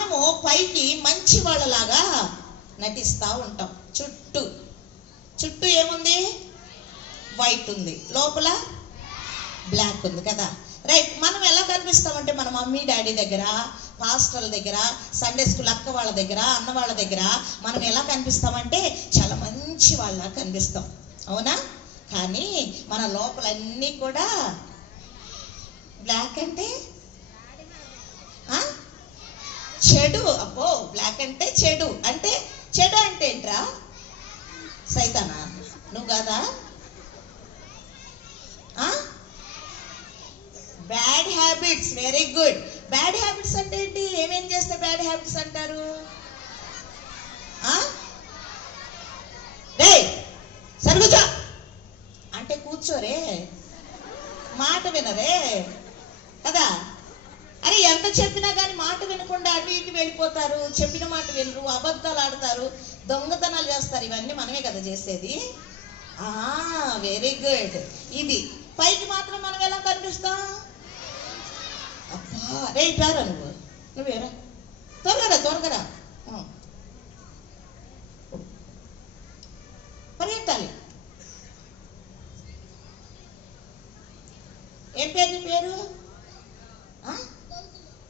మనము పైకి మంచి వాళ్ళలాగా నటిస్తూ ఉంటాం. చుట్టూ. చుట్టూ ఏముంది? వైట్ ఉంది. లోపల బ్లాక్ ఉంది కదా. రైట్ మనం ఎలా కనిపిస్తామంటే మన మమ్మీ డాడీ దగ్గర పాస్టర్ల దగ్గర సండే స్కూల్ అక్క వాళ్ళ దగ్గర అన్న వాళ్ళ దగ్గర మనం ఎలా కనిపిస్తామంటే చాలా మంచి వాళ్ళ కనిపిస్తాం. అవునా? కానీ మన లోపలన్నీ కూడా బ్లాక్ అంటే చెడు అబ్బో బ్లాక్ అంటే చెడు. అంటే చెడు అంటే ఏంట్రా? సైతానా? నువ్వు కాదా? Bad habits very good bad habits అంటే ఏంటి? ఏమేం చేస్తే బ్యాడ్ హ్యాబిట్స్ అంటారు? ఆ? రేయ్ అంటే కూర్చోరే. మాట వినరే కదా అరే ఎంత చెప్పినా కానీ మాట వినకుండా వెళ్ళిపోతారు చెప్పిన మాట వినరు అబద్ధాలు ఆడతారు దొంగతనాలు చేస్తారు ఇవన్నీ మనమే కదా చేసేది. ఆ వెరీ గుడ్ ఇది పైకి మాత్రం మనం ఎలా కనిపిస్తాం? అబ్బా రే ఇటారా నువ్వు? నువ్వేరా? త్వరగా త్వరగా పరిగెత్తాలి. ఏం పేరు నీ పేరు? ఆ?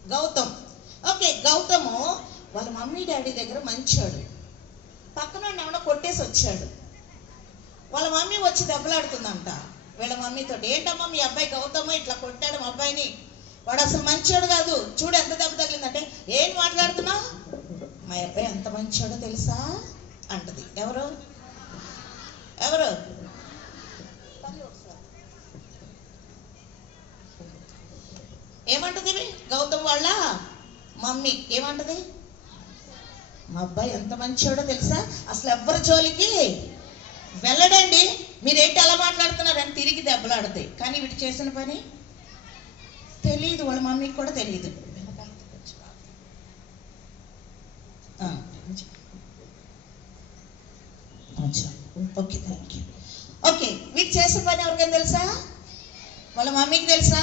గౌతమ్. గౌతము వాళ్ళ మమ్మీ డాడీ దగ్గర మంచాడు. పక్కన ఏమైనా కొట్టేసి వచ్చాడు. వాళ్ళ మమ్మీ వచ్చి దెబ్బలాడుతుందంట. వీళ్ళ మమ్మీతో ఏంటమ్మా మీ అబ్బాయి గౌతమ్ ఇట్లా కొట్టాడు మా అబ్బాయిని? వాడు అసలు మంచోడు కాదు. చూడు ఎంత దెబ్బ తగిలిందంటే ఏం మాట్లాడుతున్నావు? మా అబ్బాయి ఎంత మంచోడో తెలుసా? అంటది. ఎవరు? ఎవరు? ఏమంటది? గౌతమ్ వాళ్ళ మమ్మీ ఏమంటది? మా అబ్బాయి ఎంత మంచివాడో తెలుసా? అసలు ఎవ్వరి జోలికి వెళ్ళడండి. మీరేంటి అలా మాట్లాడుతున్నారని తిరిగి దెబ్బలాడతాయి కానీ వీటి చేసిన పని తెలియదు వాళ్ళ మమ్మీకి కూడా తెలియదు ఓకే థ్యాంక్ యూ ఓకే వీటి చేసిన పని ఎవరికైనా తెలుసా? వాళ్ళ మమ్మీకి తెలుసా?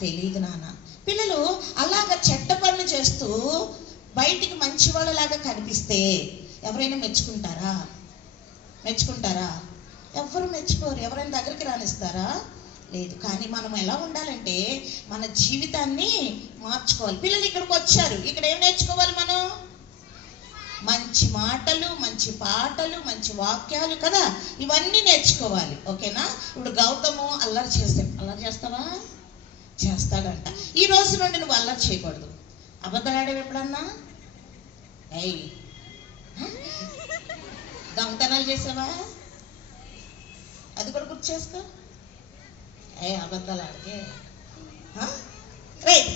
తెలియదు నాన్న. పిల్లలు అలాగ చెడ్డ పనులు చేస్తూ బయటికి మంచి వాళ్ళలాగా కనిపిస్తే ఎవరైనా మెచ్చుకుంటారా? మెచ్చుకుంటారా? ఎవరు మెచ్చుకోరు. ఎవరైనా దగ్గరికి రానిస్తారా? లేదు. కానీ మనం ఎలా ఉండాలంటే మన జీవితాన్ని మార్చుకోవాలి. పిల్లలు ఇక్కడికి వచ్చారు. ఇక్కడ ఏం నేర్చుకోవాలి మనం? మంచి మాటలు మంచి పాటలు మంచి వాక్యాలు కదా. ఇవన్నీ నేర్చుకోవాలి. ఓకేనా? ఇప్పుడు గౌతము అల్లరి చేస్తాం అల్లరి చేస్తావా? చేస్తాడంట. ఈ రోజు నుండి నువ్వు అల్లరి చేయకూడదు. అబద్ధలాడేవి ఎప్పుడన్నా? ఏయ్. దొంగతనాలు చేసావా? అది కూడా గుర్తు చేసుకో. ఏ అబద్ధాలు ఆడితే.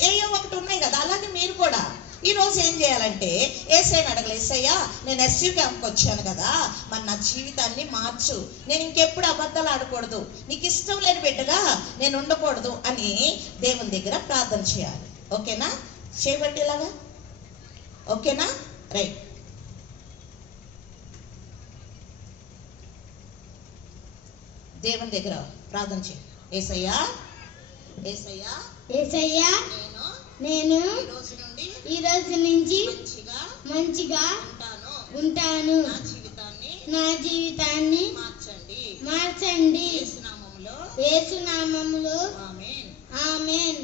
ఏయో ఒకటి ఉన్నాయి కదా అలాగే మీరు కూడా. ఈ రోజు ఏం చేయాలంటే ఏసైని అడగలే ఏసయ్యా నేను ఎస్యూ క్యాంప్కి వచ్చాను కదా మరి నా జీవితాన్ని మార్చు. నేను ఇంకెప్పుడు అబద్ధాలు ఆడకూడదు. నీకు ఇష్టం లేని బిడ్డగా నేను ఉండకూడదు అని దేవుని దగ్గర ప్రార్థన చేయాలి. ఓకేనా? చేయబట్టి ఇలాగా ఓకేనా? రైట్. దేవుని దగ్గర ప్రార్థన చేయి. ఏసయ్యా ఏసయ్యా ఏసయ్యా నేను నేను ఈ రోజు నుంచి మంచిగా ఉంటాను. ఉంటాను. నా జీవితాన్ని నా జీవితాన్ని మార్చండి. ఆమేన్. ఆమెన్.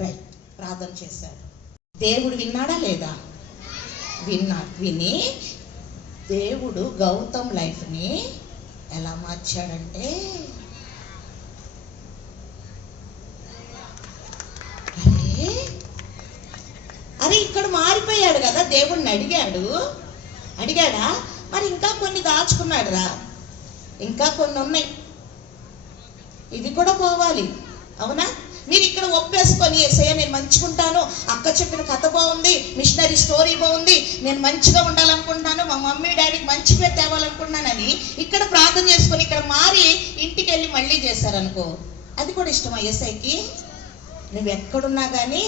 రైట్ ప్రార్థన చేశాడు. దేవుడు విన్నాడా లేదా? విన్నాడు విని దేవుడు గౌతమ్ లైఫ్ని ఎలా మార్చాడంటే అరే అరే ఇక్కడ దేవుణ్ణి అడిగాడు. అడిగాడా? మరి ఇంకా కొన్ని దాచుకున్నాడు రా ఇంకా కొన్ని ఉన్నాయి. ఇది కూడా పోవాలి. అవునా? మీరు ఇక్కడ ఒప్పేసుకొని ఏసయ్య నేను మంచుకుంటాను అక్క చెప్పిన కథ బాగుంది. మిషనరీ స్టోరీ బాగుంది. నేను మంచిగా ఉండాలనుకుంటున్నాను. మా మమ్మీ డాడీకి మంచి పేరు తేవాలనుకుంటున్నానని ఇక్కడ ప్రార్థన చేసుకొని ఇక్కడ మారి ఇంటికి వెళ్ళి మళ్ళీ చేశారనుకో. అది కూడా ఇష్టమా ఏసైకి నువ్వు ఎక్కడున్నా కానీ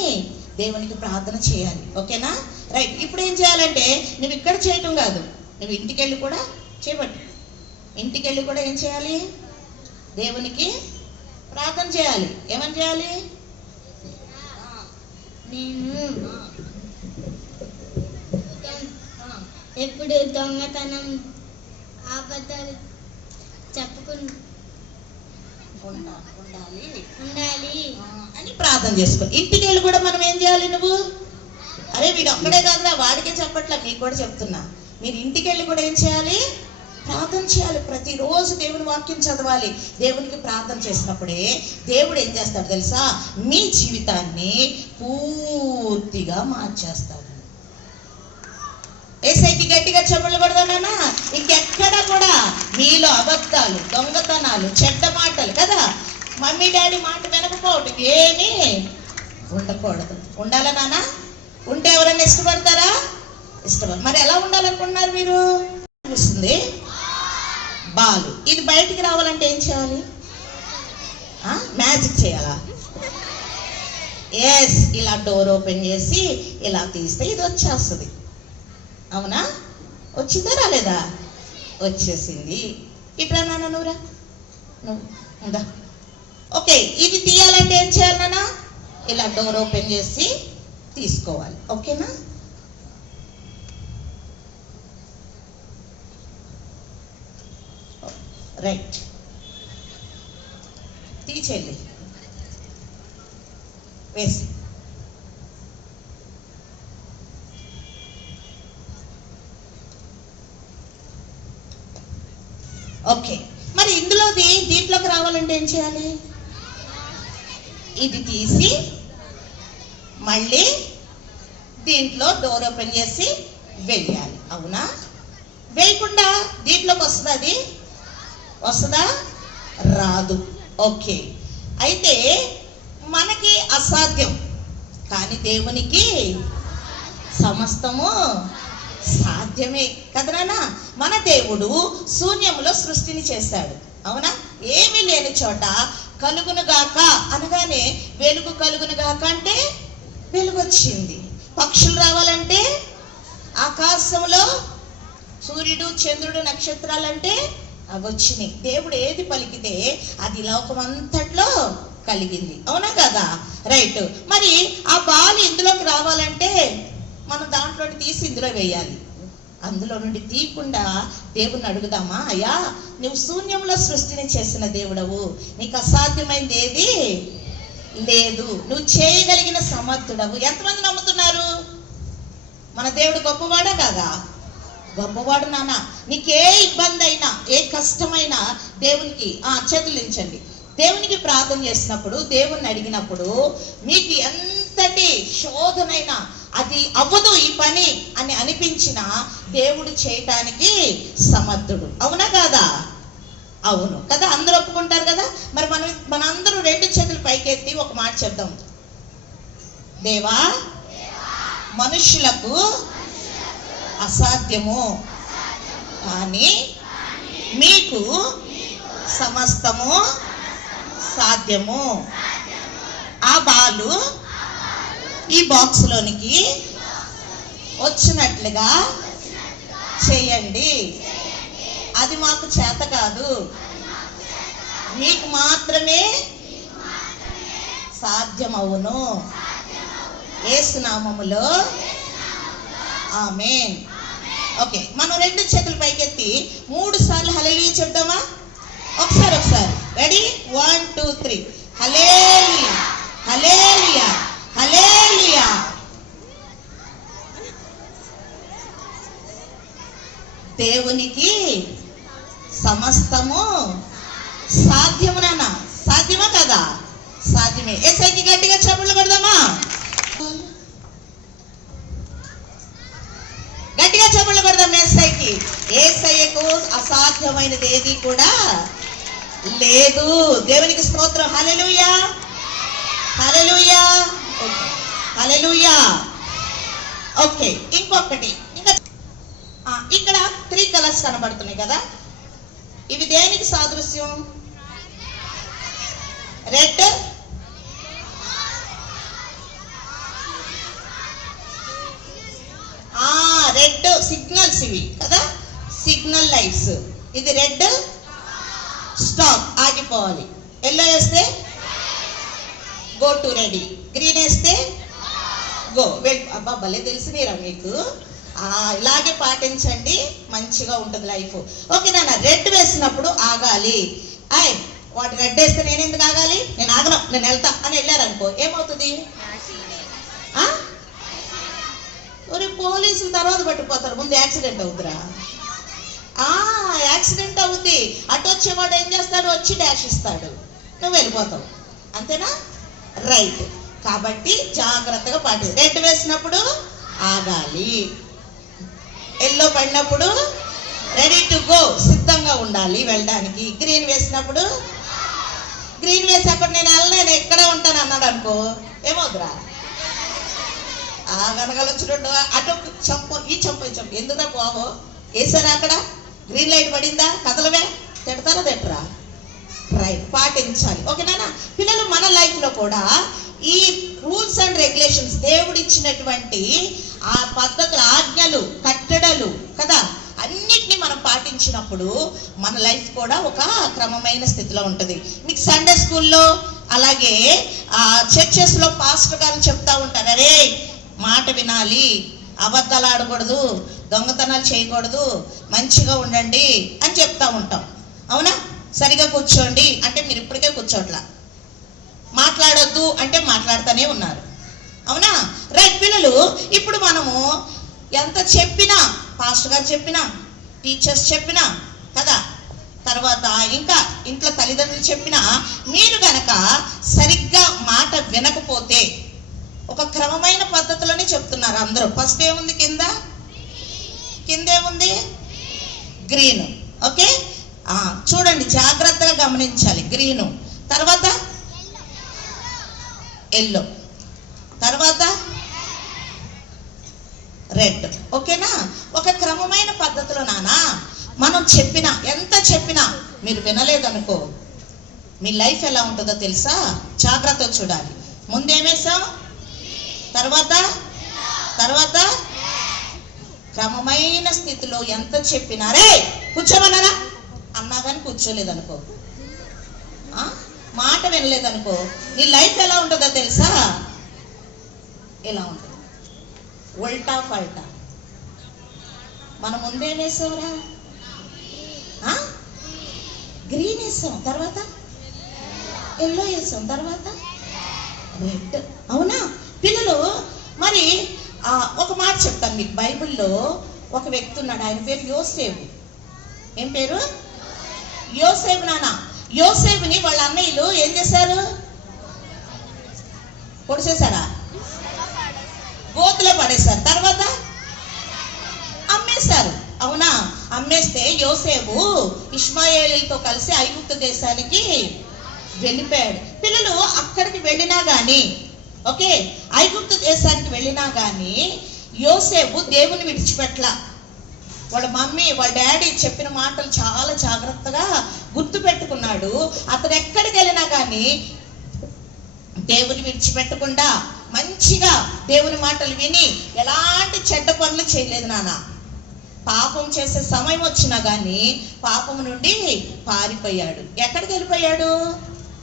దేవునికి ప్రార్థన చేయాలి. ఓకేనా? రైట్ ఇప్పుడు ఏం చేయాలంటే నువ్వు ఇక్కడ చేయటం కాదు. నువ్వు ఇంటికి వెళ్ళి కూడా చేయబట్టు. ఇంటికి వెళ్ళి కూడా ఏం చేయాలి? దేవునికి ప్రార్థన చేయాలి. ఏమని చేయాలి? నేను ఎప్పుడు దొంగతనం అబద్ధాలు చెప్పుకుంటూ ఉండా- ఉండాలి. ఉండాలి అని ప్రార్థన చేసుకో. ఇంటికి వెళ్ళి కూడా మనం ఏం చేయాలి నువ్వు? అరే వీడు ఒక్కడే కాదురా వాడికే చెప్పట్లా మీకు కూడా చెప్తున్నా. మీరు ఇంటికి వెళ్ళి కూడా ఏం చేయాలి? ప్రార్థన చేయాలి. ప్రతిరోజు దేవుని వాక్యం చదవాలి. దేవునికి ప్రార్థన చేసినప్పుడే దేవుడు ఏం చేస్తాడు తెలుసా? మీ జీవితాన్ని పూర్తిగా మార్చేస్తాడు. ఏసైకి గట్టిగా చెప్పులు కొడదానా ఇంకెక్కడ కూడా? మీలో అబద్ధాలు దొంగతనాలు చెడ్డ మాటలు కదా? మమ్మీ డాడీ మాట వినకపోవటం ఏమీ ఉండకూడదు. ఉండాలా నానా ఉంటే ఎవరైనా ఇష్టపడతారా? ఇష్టపడ మరి ఎలా ఉండాలనుకుంటున్నారు మీరు? అనిపిస్తుంది బాలు. ఇది బయటికి రావాలంటే ఏం చేయాలి? మ్యాజిక్ చేయాలా? ఎస్ ఇలా డోర్ ఓపెన్ చేసి ఇలా తీస్తే ఇది వచ్చేస్తుంది. అవునా? వచ్చిందా రాలేదా? వచ్చేసింది. ఇట్లా నాన్న నువ్వురా నువ్వు ఉందా ఓకే. ఇది తీయాలంటే ఏం చేయాలి ఇలా డోర్ ఓపెన్ చేసి తీసుకోవాలి. ఓకేనా? రైట్. తీచేయండి వేసి. ఓకే. మరి ఇందులోది దీంట్లోకి రావాలంటే ఏం చేయాలి? ఇది తీసి మళ్ళీ దీంట్లో డోర్ ఓపెన్ చేసి వెయ్యాలి. అవునా? వేయకుండా దీంట్లోకి వస్తుందా అది? వస్తుందా? రాదు. ఓకే. అయితే మనకి అసాధ్యం. కానీ దేవునికి సమస్తము సాధ్యమే. కదనా మన దేవుడు శూన్యములో సృష్టిని చేశాడు. అవునా? ఏమీ లేని చోట కలుగును గాక అనగానే వెలుగు కలుగును గాక అంటే వెలుగొచ్చింది. పక్షులు రావాలంటే ఆకాశంలో సూర్యుడు చంద్రుడు నక్షత్రాలంటే అవి వచ్చినాయి. దేవుడు ఏది పలికితే అది లోకం అంతట్లో కలిగింది. అవునా కదా? రైట్. మరి ఆ బాల్ ఇందులోకి రావాలంటే మనం దాంట్లో తీసి ఇందులో వేయాలి. అందులో నుండి తీయకుండా దేవుణ్ణి అడుగుదామా? అయ్యా నువ్వు శూన్యంలో సృష్టిని చేసిన దేవుడవు. నీకు అసాధ్యమైంది ఏది? లేదు. నువ్వు చేయగలిగిన సమర్థుడవు. ఎంతమంది నమ్ముతున్నారు? మన దేవుడు గొప్పవాడా కాదా? గొప్పవాడు నాన్న. నీకే ఇబ్బంది అయినా ఏ కష్టమైనా దేవునికి ఆ చేతులించండి దేవునికి ప్రార్థన చేసినప్పుడు దేవుణ్ణి అడిగినప్పుడు మీకు ఎంతటి శోధనైనా అది అవ్వదు ఈ పని అని అనిపించిన దేవుడు చేయటానికి సమర్థుడు. అవునా కాదా? అవును. కదా అందరూ ఒప్పుకుంటారు కదా? మరి మనం మనందరూ రెండు చేతులు పైకెత్తి ఒక మాట చెప్దాం. దేవా మనుషులకు అసాధ్యము. కానీ మీకు సమస్తము సాధ్యము. ఆ బాలు ఈ బాక్స్లోనికి వచ్చినట్లుగా చేయండి. అది మాకు చేత కాదు. మీకు మాత్రమే సాధ్యమవును. ఏసునామములో ఆమె ఓకే మనం రెండు చేతులు పైకెత్తి మూడు సార్లు హల్లెలూయా చెప్దామా? ఒకసారి ఒకసారి. Ready one two three hallelujah hallelujah hallelujah దేవునికి సమస్తము సాధ్యమునన్నా సాధ్యమా కదా? సాధ్యమే. ఏసైకి గట్టిగా చెప్పులు కొడదామా? గట్టిగా చెప్పులు కొడదాం ఏసైకి ఏసయ్యకు అసాధ్యమైనది ఏది కూడా లేదు. దేవునికి స్తోత్రం. హల్లెలూయా. హల్లెలూయా. హల్లెలూయా. ఓకే ఇంకొకటి. ఇంకా ఇక్కడ త్రీ కలర్స్ కనబడుతున్నాయి కదా? ఇవి దేనికి సాదృశ్యం? రెడ్? ఆ రెడ్ సిగ్నల్స్ ఇవి కదా? Signal lights. ఇది రెడ్ స్టాప్ ఆగిపోవాలి. ఎల్లో వేస్తే గో టు రెడీ. గ్రీన్ వేస్తే గో. వెల్ అబ్బా భలే తెలిసినరా మీకు. ఇలాగే పాటించండి. మంచిగా ఉంటుంది లైఫ్. ఓకే నాన్న రెడ్ వేసినప్పుడు ఆగాలి. ఐ వాటి రెడ్ వేస్తే నేను ఎందుకు ఆగాలి? నేను ఆగను నేను వెళ్తా అని వెళ్ళారనుకో ఏమవుతుంది? ఒరే పోలీసులు తర్వాత పట్టిపోతారు. ముందు యాక్సిడెంట్ అవుతురా ఆ యాక్సిడెంట్ అవుద్ది. అటు వచ్చేవాడు ఏం చేస్తాడు? వచ్చి డాష్ ఇస్తాడు. నువ్వు వెళ్ళిపోతావు. అంతేనా? రైట్. కాబట్టి జాగ్రత్తగా పాటి రెడ్ వేసినప్పుడు ఆగాలి. ఎల్లో పడినప్పుడు రెడీ టు గో సిద్ధంగా ఉండాలి వెళ్ళడానికి. గ్రీన్ వేసినప్పుడు? గ్రీన్ వేసినప్పుడు నేను వెళ్ళలేను ఎక్కడే ఉంటాను అన్నాడు అనుకో ఏమవుతురా ఆ గనగలొచ్చినట్టు అటు చంప ఈ చంప ఈ చంప. ఎందుకు బావో వేసారా అక్కడ? గ్రీన్ లైట్ పడిందా? కదలవే? తిడతారా తిట్టరా? రైట్ పాటించాలి. ఓకేనా? పిల్లలు మన లైఫ్లో కూడా ఈ రూల్స్ అండ్ రెగ్యులేషన్స్ దేవుడు ఇచ్చినటువంటి ఆ పద్ధతులు ఆజ్ఞలు కట్టడలు కదా అన్నిటిని మనం పాటించినప్పుడు మన లైఫ్ కూడా ఒక క్రమమైన స్థితిలో ఉంటుంది. మీకు సండే స్కూల్లో అలాగే ఆ చర్చెస్లో పాస్టర్ గారు చెప్తా ఉంటారు అరే మాట వినాలి అబద్ధాలు ఆడకూడదు దొంగతనాలు చేయకూడదు మంచిగా ఉండండి అని చెప్తా ఉంటాం. అవునా? సరిగా కూర్చోండి. అంటే మీరు ఇప్పటికే కూర్చోట్లా. మాట్లాడొద్దు అంటే మాట్లాడుతూనే ఉన్నారు. అవునా? రైట్ పిల్లలు ఇప్పుడు మనము ఎంత చెప్పినా పాస్టర్ గారు చెప్పినా టీచర్స్ చెప్పినా కదా? తర్వాత ఇంకా ఇంట్లో తల్లిదండ్రులు చెప్పినా మీరు గనక సరిగ్గా మాట వినకపోతే ఒక క్రమమైన పద్ధతిలోనే చెప్తున్నారు అందరూ. ఫస్ట్ ఏముంది కింద? కింద ఏముంది? గ్రీన్. ఓకే? చూడండి జాగ్రత్తగా గమనించాలి. గ్రీను. తర్వాత ఎల్లో. తర్వాత రెడ్. ఓకేనా? ఒక క్రమమైన పద్ధతిలో నానా మనం చెప్పినా ఎంత చెప్పినా మీరు వినలేదనుకో మీ లైఫ్ ఎలా ఉంటుందో తెలుసా? జాగ్రత్తగా చూడాలి. ముందేమేసాం తర్వాత? తర్వాత? క్రమమైన స్థితిలో ఎంత చెప్పినారే కూర్చోమన్నారా అన్నా కానీ కూర్చోలేదనుకో. వినలేదనుకో నీ లైఫ్ ఎలా ఉంటుందో తెలుసా? ఎలా ఉంటుంది. ఉల్టా ఫల్టా మన ముందేం వేసావురా? గ్రీన్ వేసాం తర్వాత? ఎల్లో వేసాం తర్వాత? రెడ్ అవునా? పిల్లలు మరి ఒక మాట చెప్తాను మీకు. బైబిల్లో ఒక వ్యక్తి ఉన్నాడు. ఆయన పేరు యోసేపు. ఏం పేరు? యోసేపు నానా యోసేపుని వాళ్ళ అన్నయ్యలు ఏం చేశారు? పొడిచేశారా? గోతులో పడేశారు. తర్వాత అమ్మేశారు. అవునా? అమ్మేస్తే యోసేపు ఇష్మాయేలీలతో కలిసి ఐగుప్తు దేశానికి వెళ్ళిపోయాడు. పిల్లలు అక్కడికి వెళ్ళినా కానీ ఓకే? ఐగుప్తు దేశానికి వెళ్ళినా కానీ యోసేపు దేవుని విడిచిపెట్ల వాళ్ళ మమ్మీ వాళ్ళ డాడీ చెప్పిన మాటలు చాలా జాగ్రత్తగా గుర్తు పెట్టుకున్నాడు. అతను ఎక్కడికి వెళ్ళినా కానీ దేవుని విడిచిపెట్టకుండా మంచిగా దేవుని మాటలు విని ఎలాంటి చెడ్డ పనులు చేయలేదు నాన్న. పాపం చేసే సమయం వచ్చినా కానీ పాపం నుండి పారిపోయాడు. ఎక్కడికి వెళ్ళిపోయాడు?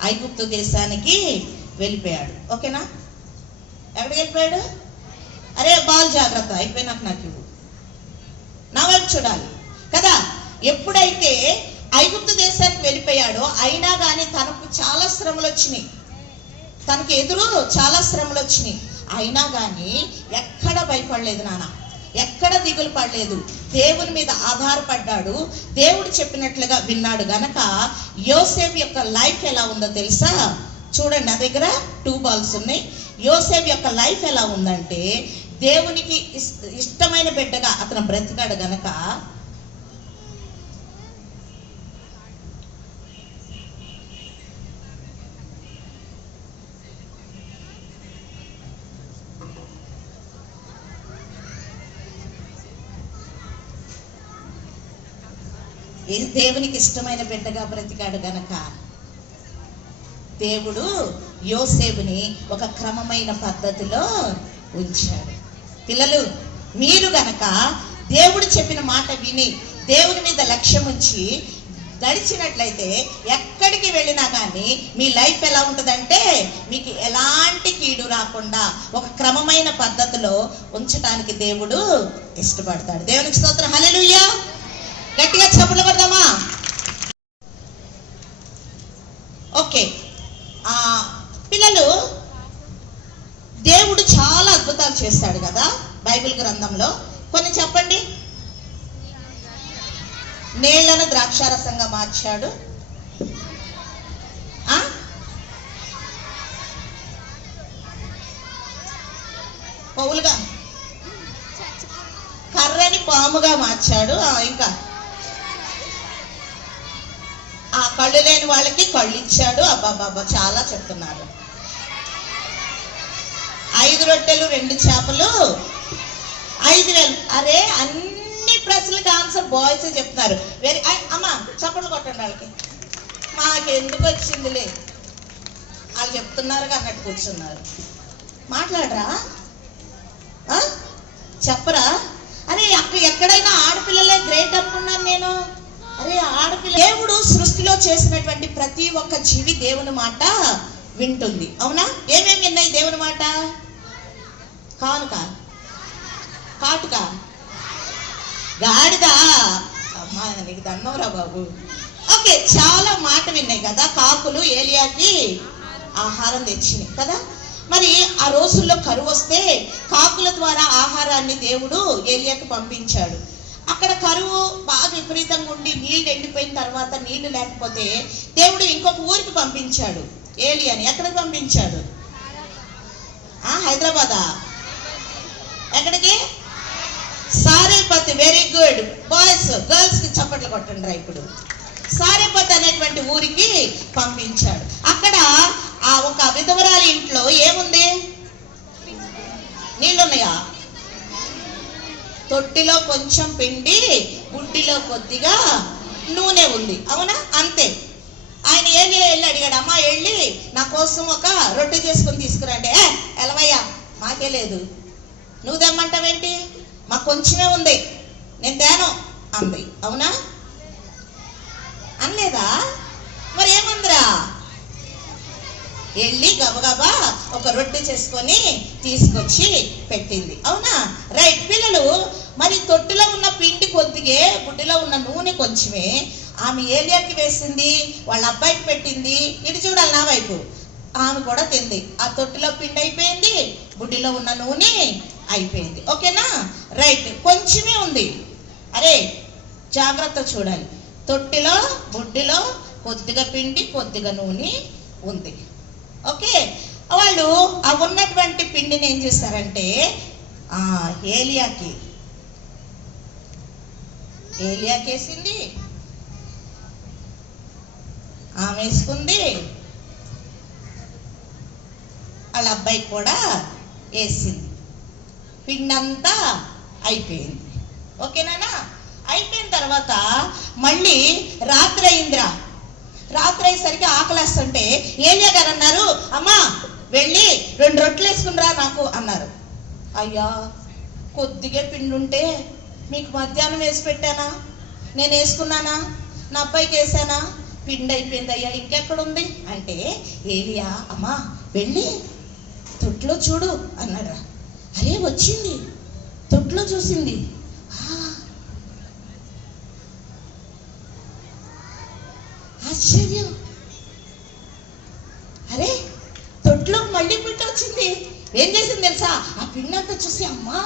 ఐగుప్తు దేశానికి వెళ్ళిపోయాడు. ఓకేనా? ఎక్కడికి వెళ్ళిపోయాడు? అరే బాల్ జాగ్రత్త. అయిపోయినాక నాకు ఇవ్వు. నా వైపు చూడాలి. కదా? ఎప్పుడైతే ఐగుప్తు దేశానికి వెళ్ళిపోయాడో అయినా కానీ తనకు చాలా శ్రమలు వచ్చినాయి తనకి ఎదురు చాలా శ్రమలు వచ్చినాయి అయినా కానీ ఎక్కడ భయపడలేదు నాన్న ఎక్కడ దిగులు పడలేదు. దేవుని మీద ఆధారపడ్డాడు. దేవుడు చెప్పినట్లుగా విన్నాడు గనక యోసేఫ్ యొక్క లైఫ్ ఎలా ఉందో తెలుసా? చూడండి నా దగ్గర టూ బాల్స్ ఉన్నాయి. యోసేఫ్ యొక్క లైఫ్ ఎలా ఉందంటే దేవునికి ఇష్టమైన బిడ్డగా అతను బ్రతికాడు గనక దేవునికి ఇష్టమైన బిడ్డగా బ్రతికాడు గనక దేవుడు యోసేపుని ఒక క్రమమైన పద్ధతిలో ఉంచాడు. పిల్లలు మీరు గనక దేవుడు చెప్పిన మాట విని దేవుని మీద లక్ష్యం ఉంచి నడిచినట్లయితే ఎక్కడికి వెళ్ళినా కానీ మీ లైఫ్ ఎలా ఉంటుందంటే మీకు ఎలాంటి కీడు రాకుండా ఒక క్రమమైన పద్ధతిలో ఉంచటానికి దేవుడు ఇష్టపడతాడు. దేవునికి స్తోత్రం. హలెలుయ్యా గట్టిగా చెప్పులు పడదామా ఓకే. పిల్లలు అద్భుతాలు చేస్తాడు కదా బైబిల్ గ్రంథంలో. కొన్ని చెప్పండి? నీళ్ళను ద్రాక్షారసంగా మార్చాడు. పౌలుగా కర్రని పాముగా మార్చాడు. ఆ, ఇంకా? ఆ కళ్ళు లేని వాళ్ళకి కళ్ళు ఇచ్చాడు అబ్బాబాబా చాలా చెప్తున్నారు. ఐదు రొట్టెలు రెండు చేపలు ఐదు వేలు అరే అన్ని ప్రశ్నలకు ఆన్సర్ బాయ్స్ చెప్తున్నారు. వెరీ అమ్మ చప్పట్లు కొట్టండి వాళ్ళకి. మాకెందుకు వచ్చిందిలే? వాళ్ళు చెప్తున్నారు అన్నట్టు కూర్చున్నారు. మాట్లాడరా? చెప్పరా? అరే అక్కడ ఎక్కడైనా ఆడపిల్లలే గ్రేట్ అనుకున్నాను నేను. అరే ఆడపిల్ల దేవుడు సృష్టిలో చేసినటువంటి ప్రతి ఒక్క జీవి దేవుని మాట వింటుంది. అవునా? ఏమేమి విన్నాయి దేవుని మాట? కానుక. కాటుక. గాడిద. అమ్మా నీకు దండంరా బాబు. ఓకే చాలా మాట విన్నాయి కదా కాకులు ఏలియాకి ఆహారం తెచ్చినాయి కదా. మరి ఆ రోజుల్లో కరువు వస్తే కాకుల ద్వారా ఆహారాన్ని దేవుడు ఏలియాకి పంపించాడు. అక్కడ కరువు బాగా విపరీతంగా ఉండి నీళ్ళు ఎండిపోయిన తర్వాత నీళ్ళు లేకపోతే దేవుడు ఇంకొక ఊరికి పంపించాడు. ఏలియాని. ఎక్కడికి పంపించాడు? హైదరాబాదా? ఎక్కడికి? సారేపతి వెరీ గుడ్ బాయ్స్ గర్ల్స్కి చప్పట్లు కొట్టండి రా ఇప్పుడు. సారేపతి అనేటువంటి ఊరికి పంపించాడు. అక్కడ ఆ ఒక విధవరాలి ఇంట్లో ఏముంది? నీళ్ళున్నాయా? తొట్టిలో కొంచెం పిండి గుడ్డిలో కొద్దిగా నూనె ఉంది. అవునా? అంతే. ఆయన ఏది వెళ్ళి అడిగాడు అమ్మ వెళ్ళి నా కోసం ఒక రొట్టె చేసుకొని తీసుకురండి. ఎలవయ్యా మాకే లేదు. నువ్వు తెమ్మంటావేంటి మాకు కొంచెమే ఉంది. నేను తేను అంది. అవునా? అనలేదా? మరి ఏమందిరా? వెళ్ళి గబగబా ఒక రొట్టె చేసుకొని తీసుకొచ్చి పెట్టింది. అవునా? రైట్ పిల్లలు మరి తొట్టులో ఉన్న పిండి కొద్దిగే గుడ్డిలో ఉన్న నూనె కొంచెమే ఆమె ఏలియాకి వేసింది వాళ్ళ అబ్బాయికి పెట్టింది. ఇటు చూడాలి నా వైపు. ఆమె కూడా తింది. ఆ తొట్టిలో పిండి అయిపోయింది గుడ్డిలో ఉన్న నూనె అయిపోయింది. ఓకేనా? రైట్. కొంచెమే ఉంది. అరే జాగ్రత్త చూడాలి. తొట్టిలో బుడ్డిలో కొద్దిగా పిండి కొద్దిగా నూనె ఉంది. ఓకే? వాళ్ళు ఆ ఉన్నటువంటి పిండిని ఏం చేశారంటే ఆ ఏలియాకి ఏలియాకి వేసింది. ఆమె వేసుకుంది. వాళ్ళ అబ్బాయికి కూడా వేసింది. పిండి అంతా అయిపోయింది. ఓకేనా అయిపోయిన తర్వాత మళ్ళీ రాత్రి అయిందిరా రాత్రి అయ్యేసరికి ఆకలేస్తుంటే ఏలియా గారు అన్నారు అమ్మా వెళ్ళి రెండు రొట్టెలు వేసుకునిరా నాకు అన్నారు. అయ్యా కొద్దిగా పిండి ఉంటే మీకు మధ్యాహ్నం వేసి పెట్టానా? నేను వేసుకున్నానా? నా అబ్బాయికి వేసానా? పిండి అయిపోయింది అయ్యా ఇంకెక్కడుంది? అంటే ఏలియా అమ్మా వెళ్ళి తొట్లో చూడు అన్నాడు అరే వచ్చింది. తొట్లో చూసింది. ఆశ్చర్యం. అరే తొట్లో మళ్ళీ పిట్ట వచ్చింది. ఏం చేసింది తెలుసా? ఆ పిండి చూసి అమ్మా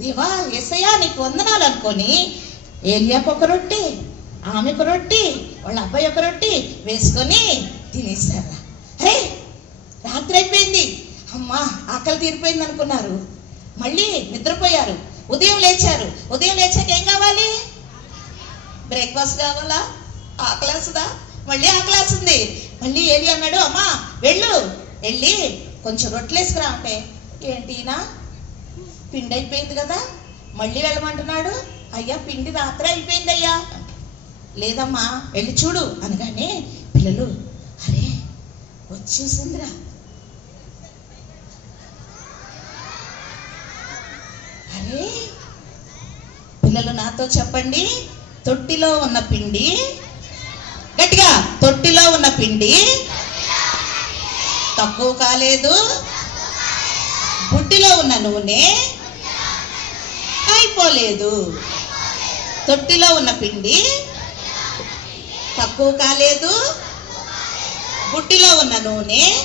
దేవా ఎసయా నీకు వందనాలు అనుకొని ఏలియాకు ఒక రొట్టె ఆమెకు రొట్టె వాళ్ళ అబ్బాయి ఒక రొట్టె వేసుకొని తినేసారా అరే రాత్రి అయిపోయింది. అమ్మా ఆకలి తీరిపోయింది అనుకున్నారు. మళ్ళీ నిద్రపోయారు. ఉదయం లేచారు. ఉదయం లేచాక ఏం కావాలి? బ్రేక్ఫాస్ట్ కావాలా? ఆకలేస్తుందా? మళ్ళీ ఆకలేస్తుంది. మళ్ళీ ఏలి అన్నాడు అమ్మా వెళ్ళు. వెళ్ళి కొంచెం రొట్టెలు వేసుకురా అంటే. ఏంటినా పిండి అయిపోయింది కదా. మళ్ళీ వెళ్ళమంటున్నాడు. అయ్యా పిండి రాత్రి అయిపోయింది అయ్యా లేదమ్మా వెళ్ళి చూడు. అనగానే పిల్లలు అరే వచ్చేసిందిరా. పిల్లలు నాతో చెప్పండి. తొట్టిలో ఉన్న పిండి. గట్టిగా తొట్టిలో ఉన్న పిండి. తక్కువ కాలేదు. బుడ్డిలో ఉన్న నూనె. అయిపోలేదు. తొట్టిలో ఉన్న పిండి. తక్కువ కాలేదు. బుట్టిలో ఉన్న నూనె.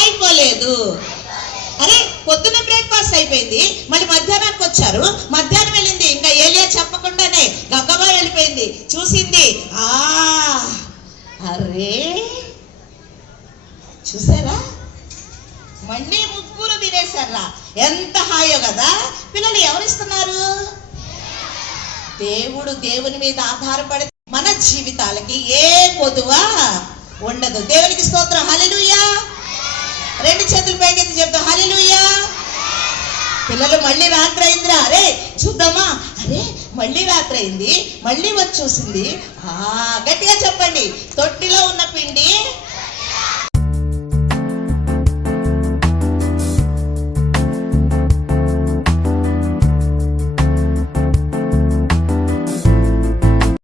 అయిపోలేదు. పొద్దున్న బ్రేక్ఫాస్ట్ అయిపోయింది. మళ్ళీ మధ్యాహ్నానికి వచ్చారు. మధ్యాహ్నం వెళ్ళింది. ఇంకా ఏలియా చెప్పకుండానే గగ్గబా వెళ్ళిపోయింది. చూసింది. ఆ అరే చూసారా? మళ్ళీ ముగ్గురు తినేశారా? ఎంత హాయో కదా. పిల్లలు ఎవరిస్తున్నారు? దేవుడు దేవుని మీద ఆధారపడి మన జీవితాలకి ఏ కొదువా ఉండదు. దేవునికి స్తోత్రం. హలెలుయా రెండు చేతులు పైకెత్తి చెప్తాం హల్లెలూయా. పిల్లలు మళ్ళీ రాత్రి అయిందిరా అరే చూద్దామా? అరే మళ్ళీ రాత్రి అయింది మళ్ళీ వచ్చి చూసింది ఆ గట్టిగా చెప్పండి. తొట్టిలో ఉన్న పిండి